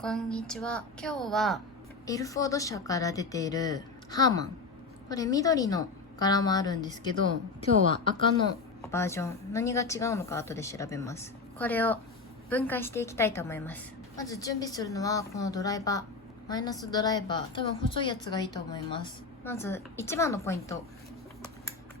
こんにちは。今日はエルフォード社から出ているハーマン。これ緑の柄もあるんですけど、今日は赤のバージョン。何が違うのか後で調べます。これを分解していきたいと思います。まず準備するのはこのドライバー。マイナスドライバー。多分細いやつがいいと思います。まず一番のポイント。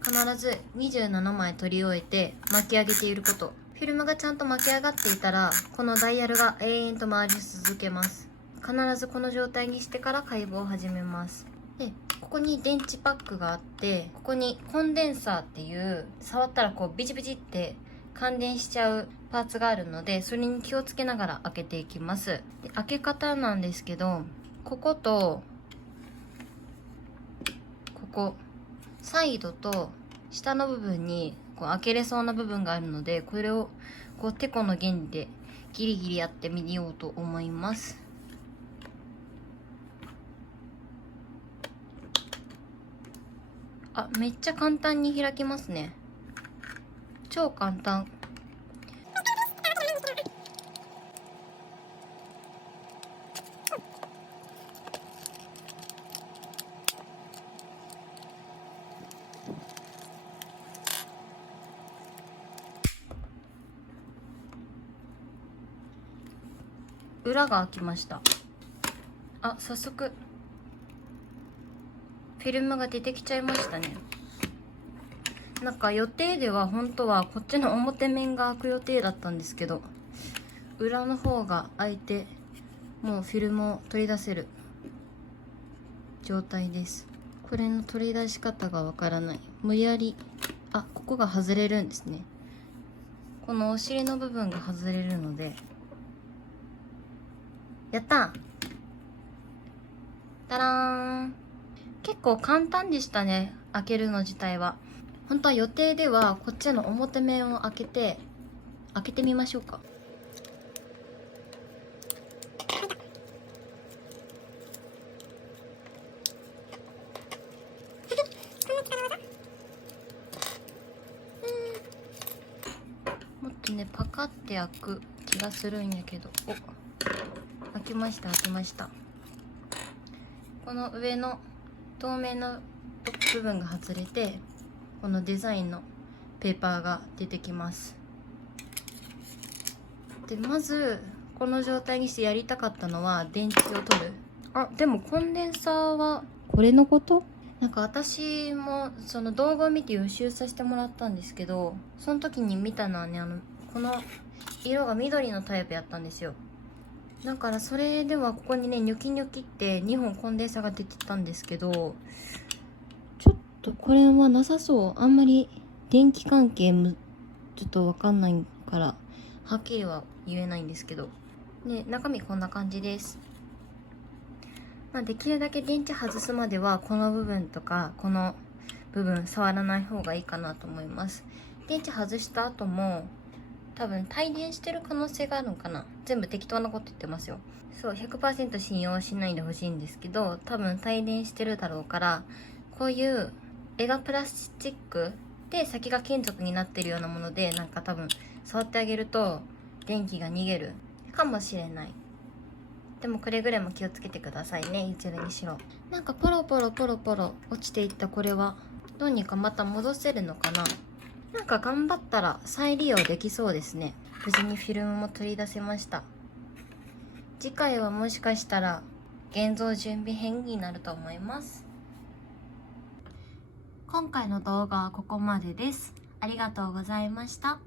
必ず27枚取り終えて巻き上げていること。フィルムがちゃんと巻き上がっていたら、このダイヤルが永遠と回り続けます。必ずこの状態にしてから解剖を始めます。で、ここに電池パックがあって、ここにコンデンサーっていう、触ったらこうビチビチって感電しちゃうパーツがあるので、それに気をつけながら開けていきます。で、開け方なんですけど、ここと、ここ、サイドと下の部分にこう開けれそうな部分があるので、これをこうテコの原理でギリギリやってみようと思います。あ、めっちゃ簡単に開きますね。超簡単。裏が開きました。あ、早速フィルムが出てきちゃいましたね。なんか予定では本当はこっちの表面が開く予定だったんですけど、裏の方が開いてもうフィルムを取り出せる状態です。これの取り出し方がわからない。無理やり、あ、ここが外れるんですね。このお尻の部分が外れるので、やったー。たらーん。結構簡単でしたね、開けるの自体は。本当は予定ではこっちの表面を開けてみましょうか。もっとねパカって開く気がするんやけど、お、開きました。この上の透明な部分が外れて、このデザインのペーパーが出てきます。で、まずこの状態にしてやりたかったのは電池を取る。あ、でもコンデンサーはこれのこと？なんか私もその動画を見て予習させてもらったんですけど、その時に見たのはね、この色が緑のタイプやったんですよ。だからそれではここにねニョキニョキって2本コンデンサーが出てたんですけど、ちょっとこれはなさそう。あんまり電気関係ちょっとわかんないからはっきりは言えないんですけど、ね、中身こんな感じです。まあ、できるだけ電池外すまではこの部分とかこの部分触らない方がいいかなと思います。電池外した後も多分帯電してる可能性があるのかな。全部適当なこと言ってますよ。そう、100% 信用しないでほしいんですけど、多分帯電してるだろうから、こういう絵がプラスチックで先が金属になってるようなもので、なんか多分触ってあげると電気が逃げるかもしれない。でもくれぐれも気をつけてくださいね、いずれにしろ。なんかポロポロ落ちていったこれはどうにかまた戻せるのかな。なんか頑張ったら再利用できそうですね。無事にフィルムも取り出せました。次回はもしかしたら現像準備編になると思います。今回の動画はここまでです。ありがとうございました。